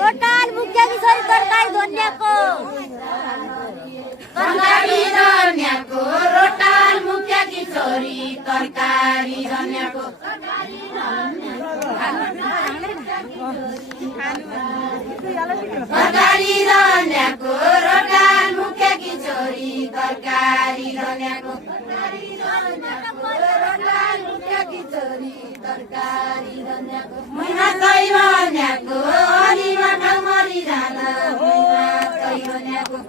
रोटाल मुख्य किशोरी तरकारी धनियाको रोटाल मुख्य किशोरी तरकारी धनियाको तरकारी धनियाको रोटाल मुख्य किशोरी तरकारी धनियाको रोटाल मुख्य किशोरी तरकारी धनियाको महिना तै धनियाको अलि माटो मरिजान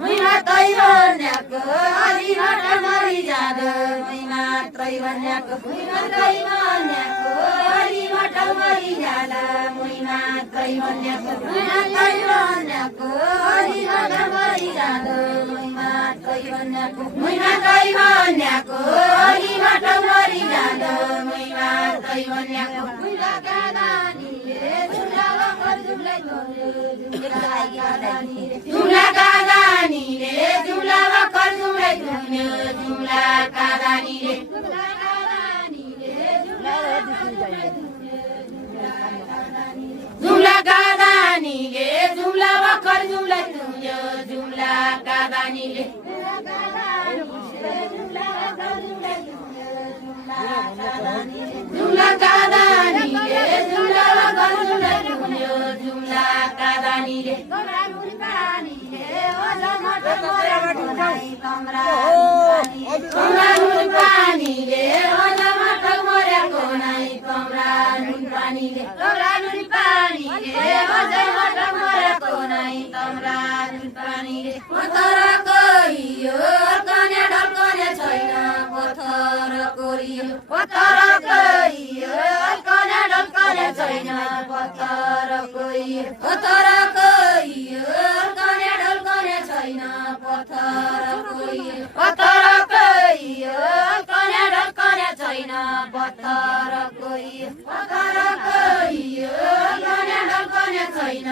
महिना तै धनियाको अलि माटो मरिजान महिना तै धनियाको अलि माटो मरिजान महिना तै धनियाको अलि माटो मरिजान महिना तै धनियाको अलि माटो मरिजान महिना तै धनियाको जुम्ला कादानीले जुम्ला वकर जुम्लै धुन्यो जुम्ला कादानीले जुम्ला कादानीले जुम्ला वकर जुम्लै धुन्यो जुम्ला कादानीले जुम्ला कादानीले जुम्ला वकर जुम्लै धुन्यो जुम्ला कादानीले पानीले मटक मरेको नै कमरा नुन पानीले मटक मरेको नै कमरा नुन पानीले पत्थर कोरियो कन्या ढल्कने छैन पत्थर कोरियो कन्या ढल्कने छैन पत्थर कोरियो कन्या ढल्कने छैन पत्थर कोरियो कन्या ढल्कने छैन पत्थर कोरियो कन्या ढल्कने छैन